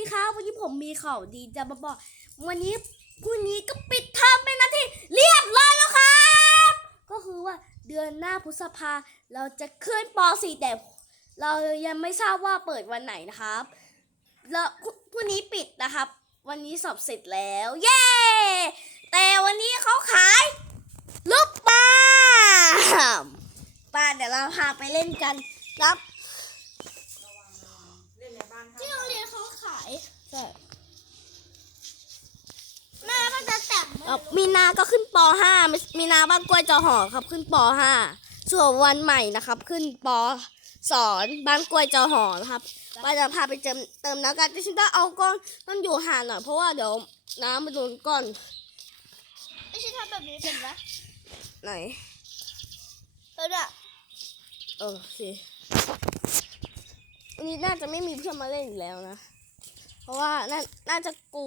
พี่ครับวันนี้ผมมีข่าวดีจะมาบอก วันนี้พรุ่งนี้ก็ปิดเทอมเป็นนาทีเรียบร้อยแล้วครับ ก็คือว่าเดือนหน้าพฤษภาเราจะขึ้นป .4 แต่เรายังไม่ทราบว่าเปิดวันไหนนะครับ แล้วพรุ่งนี้ปิดนะครับ วันนี้สอบเสร็จแล้ว เย้แต่วันนี้เขาขายลูกปลาปลาเดี๋ยวเราพาไปเล่นกันครับเล่นในบ้านที่โรงเรียน ใช่แม่ก็จะแต่งเอ่อมีนาก็ขึ้นป .5 มีมีนาบ้านกล้วยจอหอครับขึ้นป .5 ส่วนวันใหม่นะครับ ขึ้นปสอนบ้านกล้วยจอหอนะครับว่าจะพาไปเติมเติมน้ำกันแต่ฉันต้องเอาก้อนต้องอยู่ห่างหน่อยเพราะว่าเดี๋ยวน้ำมันโดนก้อนไม่ใช่ทำแบบนี้เป็นปะไหนเป็นอะเออโอเควันนี้น่าจะไม่มีเพื่อนมาเล่นอีกแล้วนะ เพราะว่าน่าน่าจะกู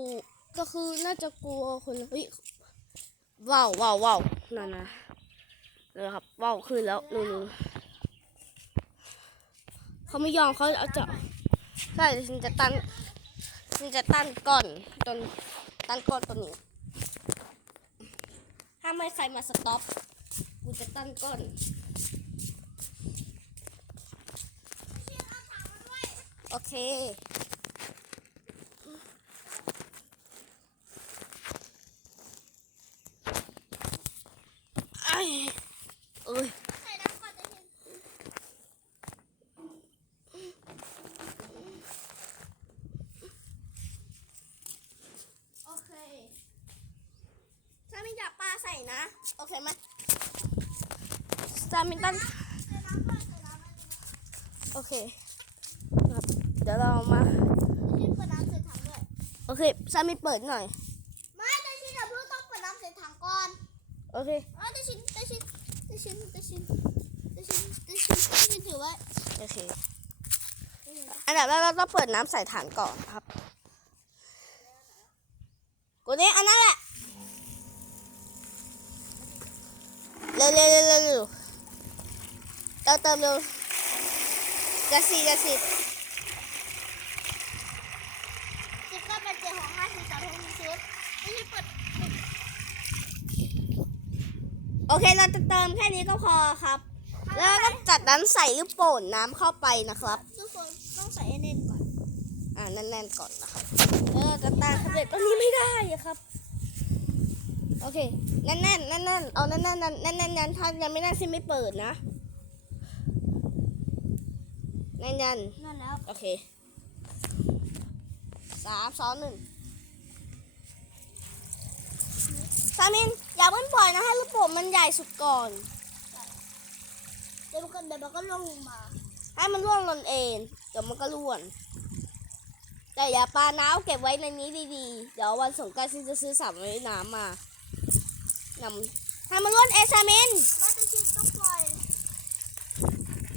ก็คือน่าจะกลัวคนเฮ้ยว้าวว้าวว้าวนั่นนะเลยครับว้าวขึ้นแล้วนู่นๆเขาไม่ยอมเขาเอาจะใช่ฉันจะตั้นฉันจะตั้นก่อนจนตั้นก่อนตัวนี้ถ้าไม่ใครมาสต็อปกูจะตั้นก่อนโอเค ไอ้เอ้ย ใส่น้ำก่อนจะเห็น โอเค ถ้าไม่อยากปลาใส่ นะ โอเคไหมซามินตันใส่น้ำก่อนใส่น้ำก่อนโอเคครับเดี๋ยวเรามาชิ้นเปิดน้ำใส่ถังด้วยโอเคซามินเปิดหน่อย ไม่แต่ชิ้นอะเพิ่งต้องเปิดน้ำใส่ถังก่อนโอเคเออแต่ชิ้นแต่ชิ้นแต่ชิ้นแต่ชิ้นแต่ชิ้นแต่ชิ้นแต่ชิ้นถือไว้โอเคอันดับแรกเราต้องเปิดน้ำใส่ถังก่อนครับกูนี้อันนั้นแหละ เร็วเร็วเร็วเร็วเร็ว เติมเติมเร็วกระสีกระสีสิบเก้าเป็นเจ็ดของห้าสิบสามของหนึ่งชุดไม่ใช่เปิดโอเคเราจะเติมแค่นี้ก็พอครับ แล้วก็จัดน้ำใส่ลูกโป่งน้ำเข้าไปนะครับทุกคนต้องใส่ให้แน่นก่อน อ่าแน่นๆก่อนนะครับแล้วเราจะตามสำเร็จตรงนี้ไม่ได้อะครับโอเคแน่นๆแน่นๆเอาแน่นๆแน่นๆแน่นๆแน่นๆถ้ายังไม่แน่นซิไม่เปิดนะ แน่นนั่นแล้วๆโอเคสามสองหนึ่งสามินอย่าเพิ่งปล่อยนะให้ลูกโป่งมันใหญ่สุดก่อนเดี๋ยวมันก็เดี๋ยวมันก็ลงมา ให้มันร่วงหล่นเองเดี๋ยวมันก็ร่วงแต่อย่าปาน้ำเก็บไว้ในนี้ดีๆ เดี๋ยววันสงกรานต์ฉันจะซื้อสระว่ายน้ำมานำให้มันร่วนเองซามินไม่แต่ชิ้นต้องปล่อย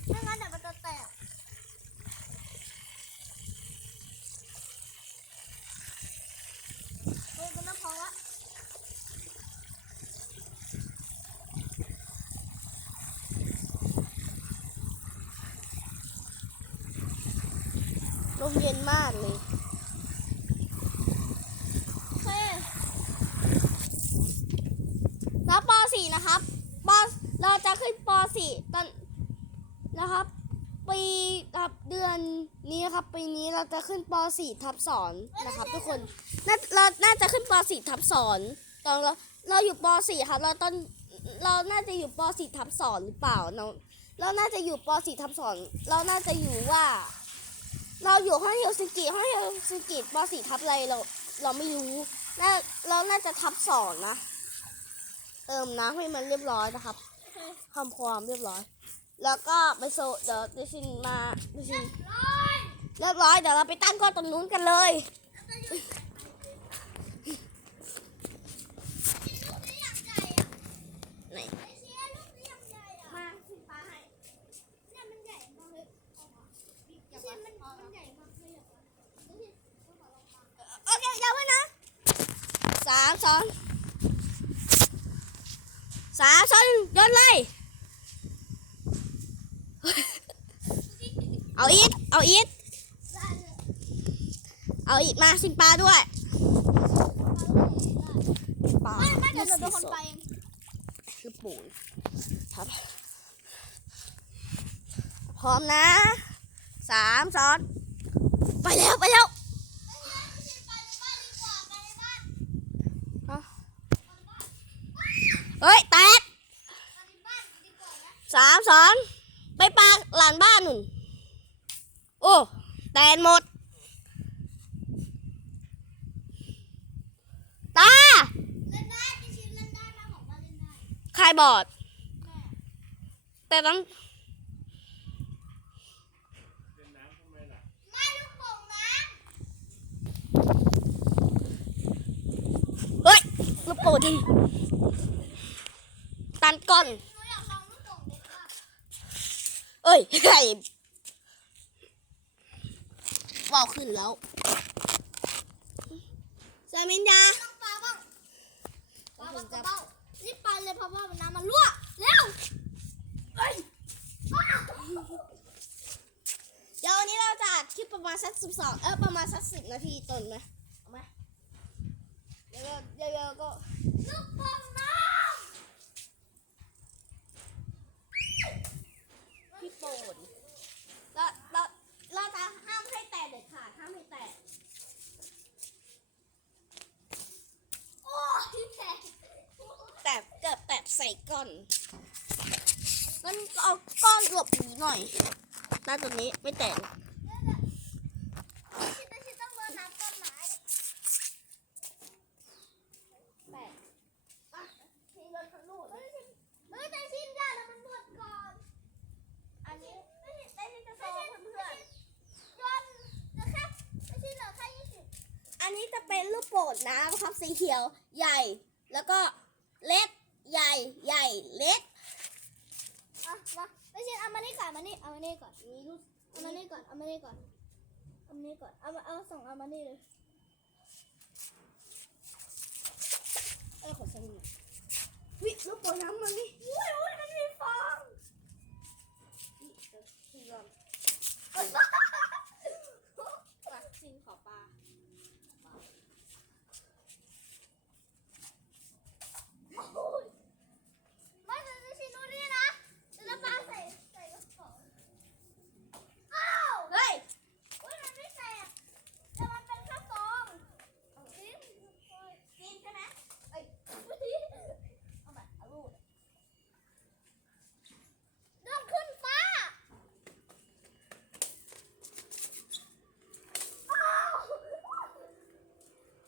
ไม่งั้นเดี๋ยวมันจะแตกเฮ้ยมันต้องพอละ ลมเย็นมากเลยโอเคแล้วป .4 นะครับปเราจะขึ้นป .4 ตอนนะครับ ปีครับเดือนนี้นะครับ ปีนี้เราจะขึ้นป .4 ทับสอนนะครับ ทุกคนน่าเราน่าจะขึ้นป .4 ทับสอนตอนเราเราอยู่ป .4 ครับ เราตอนเราน่าจะอยู่ป .4 ทับสอนหรือเปล่าน้องเราน่าจะอยู่ป .4 ทับสอนเราน่าจะอยู่ว่า เราอยู่ห้องเฮลซิงกิห้องเฮลซิงกิป .4 ทับอะไรเราเราไม่รู้น่าเราน่าจะทับสอนนะ เติมน้ำให้มันเรียบร้อยนะครับโอเคทำความเรียบร้อย แล้วก็ไปโซเดี๋ยวดิชินมาดิชินร้อยเรียบร้อยเดี๋ยวเราไปตั้งก้อนตรงนู้นกันเลยลูกนี้อยากใหญ่อะไหน ไอ้เชี่ยลูกนี้อยากใหญ่อะ มาขึ้นปลาให้ เนี่ยมันใหญ่มากเลยไอ้เชี่ยมันมันใหญ่มากเลยอะไอ้เชี่ยต้องขอลองมา โอเคอย่าเพิ่งนะสามสองสามสองโยนเลย เอาอีกเอาอีกได้เลยเอาเอาอีกมาสิงปลาด้วยปลาไม่ไม่เดี๋ยวหนูเป็นคนไปเองคือปูนครับ พร้อมนะสามสองไปแล้ว ไปแล้ว เฮ้ย แตกสามสองไปปลาหลานบ้านหนุนโอ้ แตนหมด ตาเล่นได้พี่ชินเล่นได้นะบอกว่าเล่นได้ใครบอด แต่ต้องโป่งนะเฮ้ยลูกโป่งดิ ตันก้อนหนูอยากลองลูกโป่งเด็กมากเอ้ยไก่ว่าวขึ้นแล้วสามินยาลองปลาบ้างปลาบ้างปลาบ้างรีบไปเลยเพราะว่ามันน้ำมันรั่วเร็วเฮ้ยอ้าวเดี๋ยววันนี้เราจะอัดคลิปประมาณสักสิบสองเออประมาณสักสิบนาทีต้นไหมเอาไหมเดี๋ยวเราเดี๋ยวเราก็ลูกโป่งน้ พี่ โปนเราเราเราจะห้ามให้แตกเด็ดขาดห้ามให้แตกโอ้ยแตกแตกเกือบแตกใส่ก้อนงั้นเอาก้อนหลบหนีหน่อยหน้าตัวนี้ไม่แตก ชินไม่ชินต้องรดน้ำต้นไม้ แตกอะทิ้งเงินทั้งลูก เฮ้ยชินเฮ้ยแต่ชินอย่าแล้วมันหมดก่อน อันนี้ ไม่ชินไม่ชินจะโซ่เพื่อนๆยนเหลือแค่ไม่ชินเหลือแค่ยี่สิบ อันนี้จะเป็นลูกโป่งน้ำนะครับสีเขียวใหญ่ แล้วก็เล็กใหญ่ใหญ่เล็ก อะมาไม่ชินเอามานี่ก่อนมานี่เอามานี่ก่อน มีลูก เอามานี่ก่อน เอามานี่ก่อน เอามานี่ก่อน เอามาเอาส่งเอามานี่เลย เออของฉันนี่วิลูกโป่งน้ำมันนี่อุ้ยอุ้ยมันมีฟองนี่เดี๋ยวชิมก่อนมาชิมขอปลา ไม่แต่ไม่ชินดูนี่นะเดี๋ยวเราปาใส่ใส่กระป๋องอ้าว เฮ้ย อุ้ยมันไม่แตกแต่มันเป็นแค่ฟองชิน กินใช่ไหมเอ้ยเอาแบบเอาลูก โดนขึ้นฟ้าอ้าว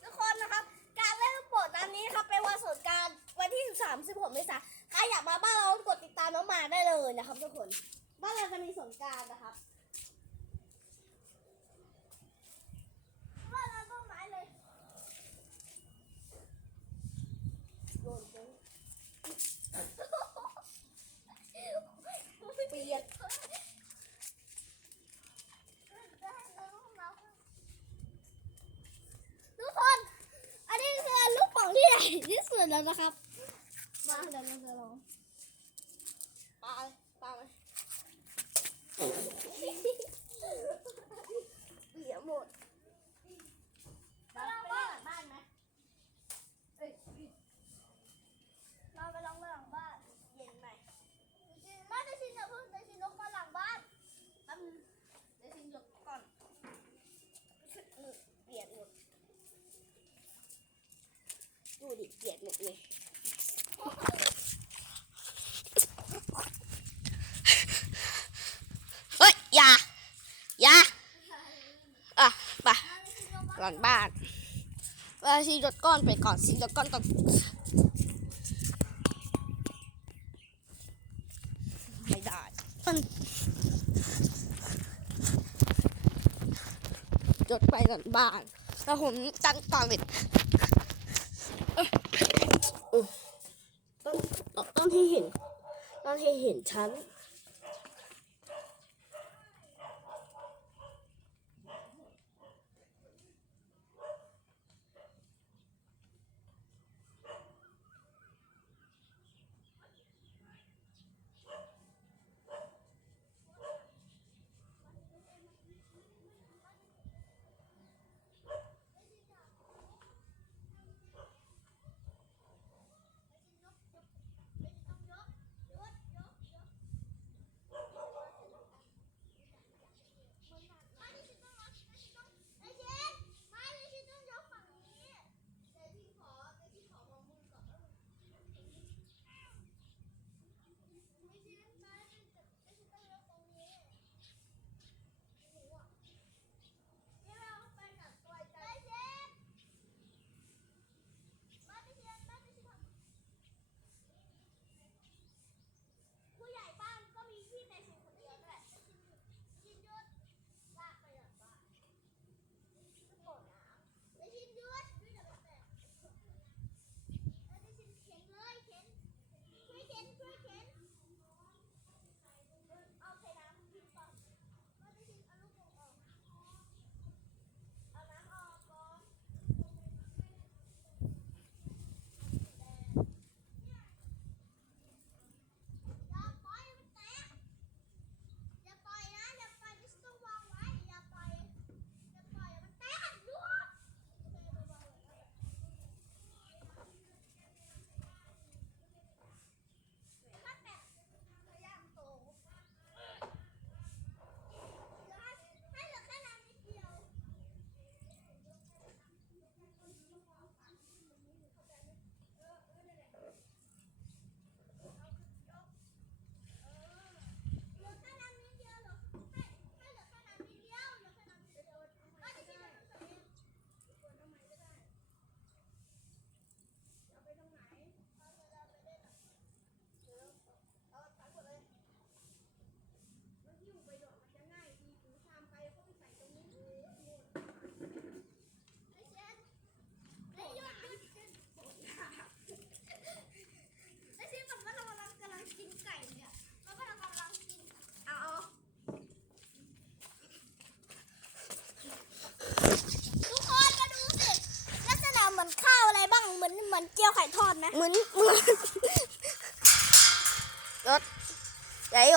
ทุกคนนะครับ การเล่นลูกโป่งน้ำนี้นะครับเป็นวันสงกรารวันที่ 36เมษายนใครอยากมาบ้านเรากดติดตามน้องหมาได้เลยนะครับทุกคน บ้านเราจะมีสงกรารนะครับ ว่าเราต้นไม้เลย โดนเจ๊เปียก ทุกคน อันนี้คือลูกโป่องที่ใหญ่ที่สุด แล้วนะครับมาเดี๋ยวเราจะลอง ปลาปลาไหมเปียกหมดเราไปเล่นหลังบ้านไหม เราไปลองไปหลังบ้าน เย็นไหม มาจะชินอย่าเพิ่งจะชินลงมาหลังบ้าน แป๊บนึงเดี๋ยวทิ้งหยดก่อนมือเปียกหมด ดูดิเปียกหมดเลยเฮ้ยอย่าอย่าอะไปหลังบ้านเออซีรถก้อนไปก่อนซีรถก้อนต้องไม่ได้มันรถไปหลังบ้านแล้วผมตั้งตอนเลยเอ้ยเออ ต้องต้องต้องที่เห็น ต้องที่เห็นชั้น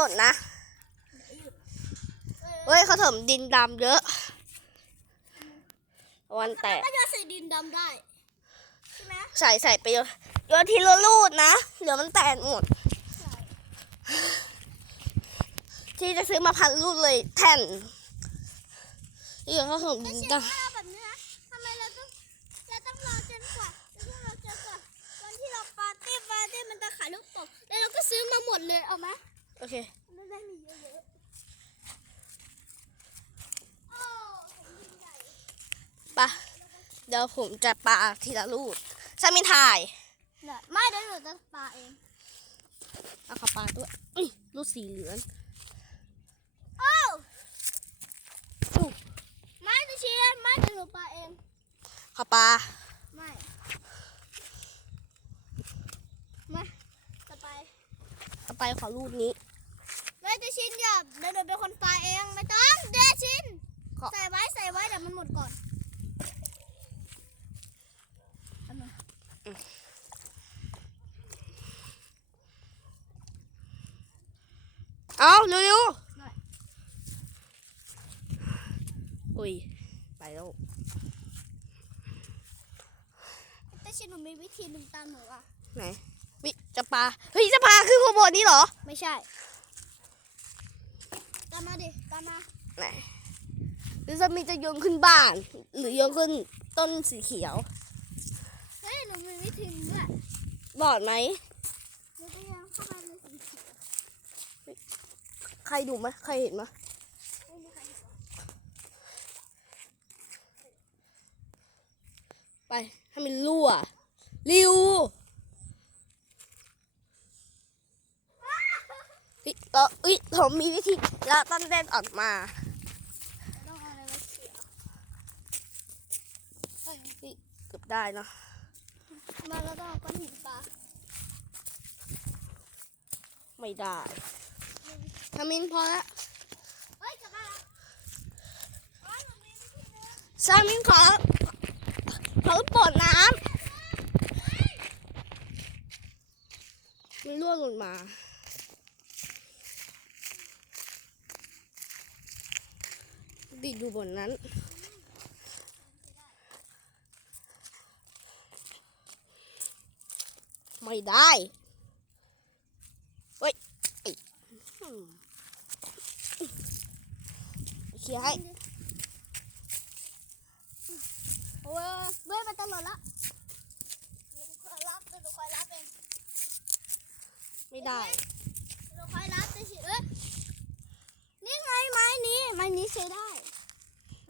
ดนะเฮ้ยเขาถมดินดำเยอะ วันแตกก็จะใส่ดินดำได้ ใช่ไหมใส่ใส่ไปโยนโยนทีละลูดนะเหลือมันแตกหมดใช่ที่จะซื้อมาพันลูกเลยแท่นนี่เขาถมดินเชียดร์ว่าแบบนี้นะทำไมเราต้องเราต้องรอจนกว่าเราต้องรอจนกว่าวันที่เราปาร์ตี้ปาร์ตี้มันจะขายลูกโป่งแล้วเราก็ซื้อมาหมดเลยเอาไหมำ โอเคมันได้มีเยอะๆโอ้ผมยิ่งใหญ่ปะเดี๋ยวผมจะปาทีละลูดซามินถ่ายเนี่ยไม่เดี๋ยวหนูจะปาเอง เอาเขาปาด้วยอุ้ยลูกสีเหลืองโอ้ไม่จะเชียร์ไม่เดี๋ยวหนูปาเองเขาปา ไม่มาต่อไปเอาไปขอลูกนี้ ไม่จะชินอย่าเดี๋ยวหนูเป็นคนปาเองไม่ต้องเดชินขอ ใส่ไว้ใส่ไว้เดี๋ยวมันหมดก่อนเอาเร็วๆอุ้ย ไปแล้วแต่ชินหนูมีวิธีหนึ่งตามหนูอะไหนวิจะปาเฮ้ยจะปาขึ้นข้างบนนี้เหรอ ไม่ใช่ตามมาดิตามมาไหนหรือจะมีจะโยนขึ้นบ้าน หรือโยนขึ้นต้นสีเขียว เฮ้ยหนูมีวิธีหนึงด้วยบอดไหมหนูจะยังเข้าไปในสีเขียวใครดูไหมใครเห็นไหมไม่มีใครเห็นหรอกไปให้มันรั่วริว เราเอ้ยผมมีวิธีแล้วต้นเด่นออกมาต้องเอะไรมาเขียวเฮ้ยเกือบได้เนะมาแล้วต้องเอาก้อนหินปลาไม่ได้ทามินพอละเฮ้ยกลับมาแล้วเฮ้ยหนูมีวิธีหนึงซามินขอขอป่งน้ำมันรั่วหล่นมา ติดอยู่บนนั้น ไม่ได้เฮ้ยไอ้อืมเคลียร์ให้โอ้ยเบ้ยมันตลอดละหนูคอยรับหนูคอยรับเองไม่ได้หนูคอยรับจะฉีดเอ้ยนี่ไงไม้นี้ไม้นี้ใช้ได้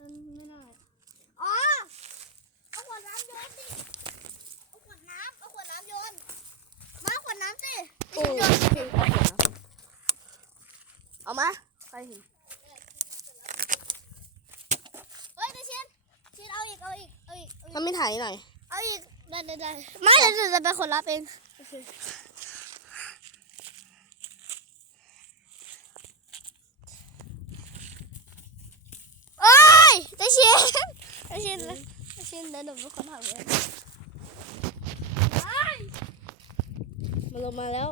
มันไม่ได้อ๋อเอาขวดน้ำโยนสิเอาขวดน้ำเอาขวดน้ำโยนมาขวดน้ำ สิโอ้โยยนเพลงออกแล้วเอามาใครเห็นเฮ้ยเดี๋ยวเชนเชนเอาอีกเอาอีกเอาอีกเอาอีกทำไม่ถ่ายหน่อย เอาอีกได้ได้ได้ไม่เดี๋ยวหนูจะเป็นคนรับเองโอเคโอ้ยเดี๋ยวเชนเดี๋ยวเชนเดี๋ยวเชนเดี๋ยวหนูเป็นคนทำเองเฮ้ย มันลงมาแล้ว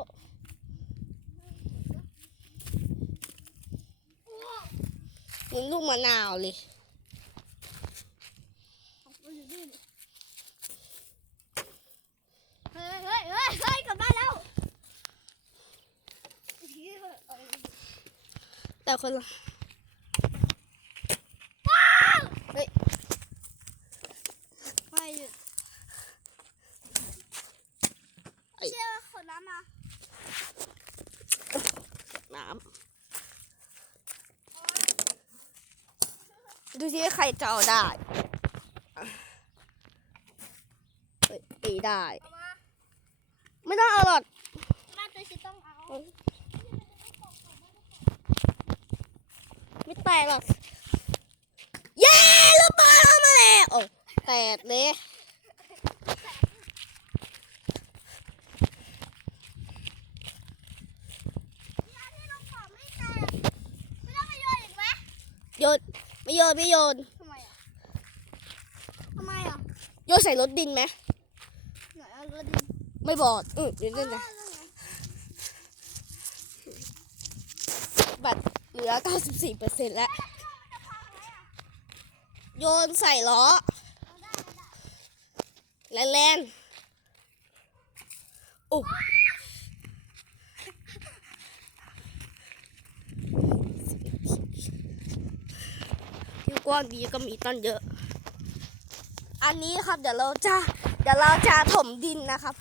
เหมันลูกมะนาวเลยเฮ้ยเฮ้ยเฮ้ยเฮ้ยกลับบ้านแล้ว แต่คนละเฮ้ย ไม่หยุด ไอ้ เชื่อขนน้ำมา น้ำ ดูสิใครจะเอาได้เฮ้ยตีได้เอามาไม่ต้องเอาหรอกแม่ตัวชิต้องเอา ไม่แตกหรอก เย้ลูกบอลเอามาแล้วโอ้แตกเลย ยาที่เราขอไม่แตกไม่ต้องไปโยนอีกไหม โยนไม่โย นไม่โยนทำไมอะทำไมอะโยนใส่รถดินไหมไหนเอารถดินไม่บอดอือเดี๋ยวเดี๋ยวเดี๋ยวอ๋อนั่นไงลือ 94เปอร์เซ็นต์แล้ว โยนใส่ล้อแรงแรงๆโอ้ ที่กว้างดีก็มีต้นเยอะ อันนี้ครับเดี๋ยวเราจะเดี๋ยวเราจะถมดินนะครับ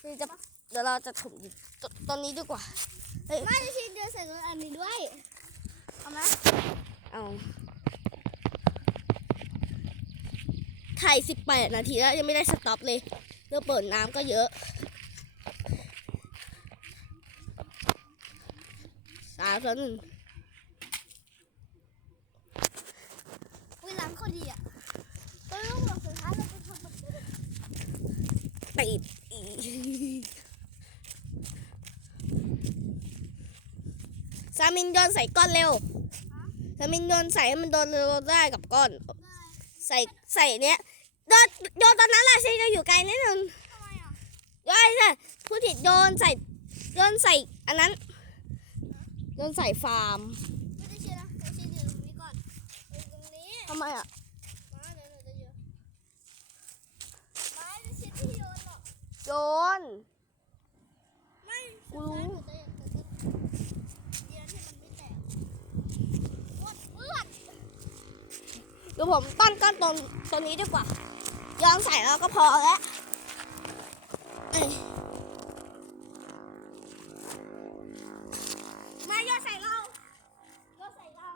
เดี๋ยวจะเดี๋ยวเราจะถมดินตตอนนี้ดีกว่าไม่ได้ชินเดือนใส่รถอันนี้ด้วยเอาไหมเอาถ่ายสิบแปดนาทีแล้วยังไม่ได้สต็อปเลยเรื่องเปิดน้ำก็เยอะสามสองหนึ่ง อุ้ยล้างเขาดีอะก็ลูกหลอกสุดท้ายเราเป็นคนเหมือนเดิม ติดอีกสา มินโยนใส่ก้อนเร็วสามินโยนใส่ให้มันโดนเร็วได้กับก้อน ใส่ใส่เนี้ยโยนโยนตอนนั้นแหละใช่จะอยู่ไกลนิดนึงทำไมอะโยนใช่ผู้ผิดโยนใส่โยนใส่อันนั้นโยนใส่ฟาร์มไม่ได้ชินนะเดี๋ยวชินอยู่ตรงนี้ก่อนอยู่ตรงนี้ทำไมอะมาเดี๋ยวหนูจะเยอะไม่ได้ชินที่โยนหรอกโยนไม่กูสุดท้ายรู้ หนูจะอยากจะเดียนที่มันไม่แตกอ้วนเอื้อน เดี๋ยวผมตั้นก้อนตรงตรงนี้ดีกว่าย้อนใส่แล้วก็พอแล้วเอ้ยมาโยนใส่เราโยนใส่เรา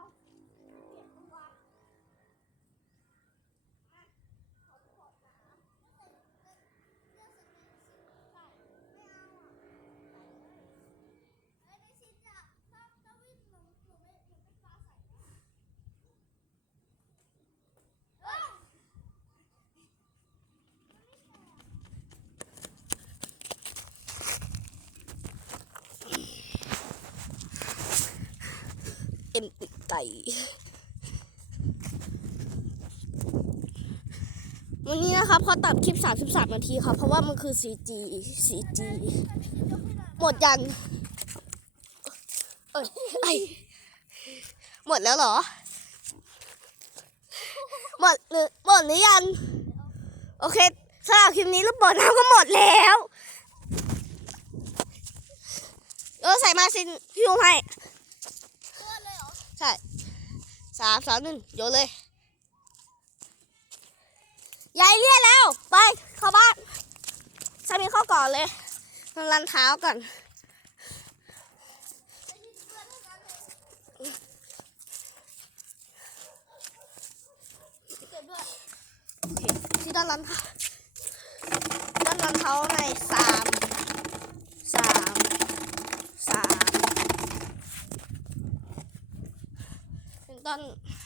เปลี่ยนตัว ไม่ได้ชินจะถ้าถ้าวิ่งหนูหนูไม่หนูไม่กล้าใส่นะเอ้ย เอ็มติดไตวันนี้นะครับพอตัดคลิป 33 นาทีครับ เพราะว่ามันคือ CG CG หมดยันเอ้ยไอหมดแล้วเหรอ หมดหรือหมดหรือยัง โอเคสำหรับคลิปนี้ลูกบอลน้ำก็หมดแล้วเออใส่มาสิพี่ยูให้ เลื่อนเลยเหรอ ใช่ สามสองหนึ่งโยนเลยยายเรียกแล้ว ไปเข้าบ้านสามีเข้าก่อนเลยรันเท้าก่อนเก็บด้วยโอเคที่ด้านรันเท้าด้านรันเท้าในสามสามสาม ถึ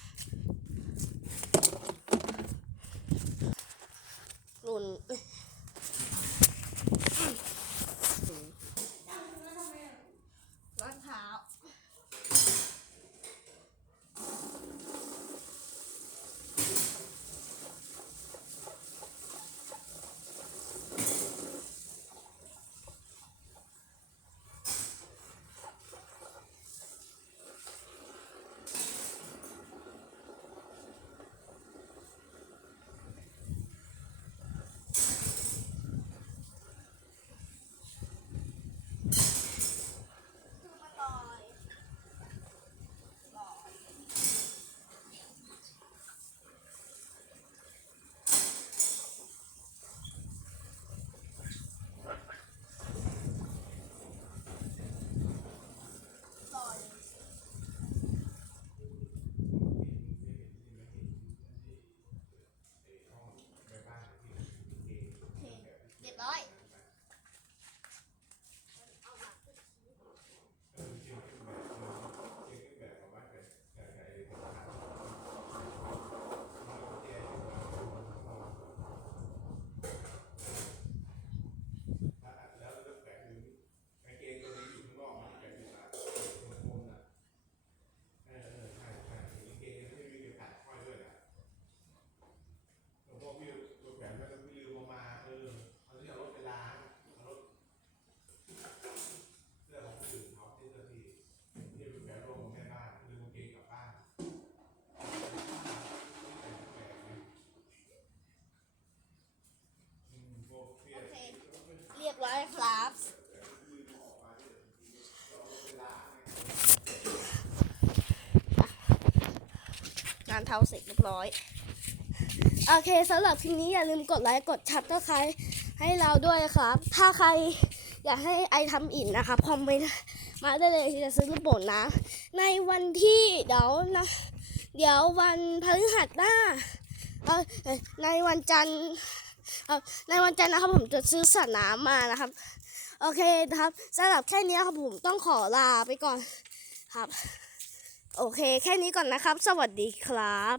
ทาเสร็จเรียบร้อย โอเคสำหรับคลิปนี้อย่าลืมกดไลค์กดชับก็ใครให้เราด้วยครับ ถ้าใครอยากให้ไอทำอีกนะครับคอมเมนต์มาได้เลยจะซื้อลูกโป่งนะ ในวันที่เดี๋ยวนะเดี๋ยววันพฤหัสหน้าเออในวันจันทร์ในวันจันทร์นะครับผมจะซื้อสน้ำมานะครับ โอเคครับสำหรับแค่นี้ครับผมต้องขอลาไปก่อนครับ โอเค แค่นี้ก่อนนะครับ สวัสดีครับ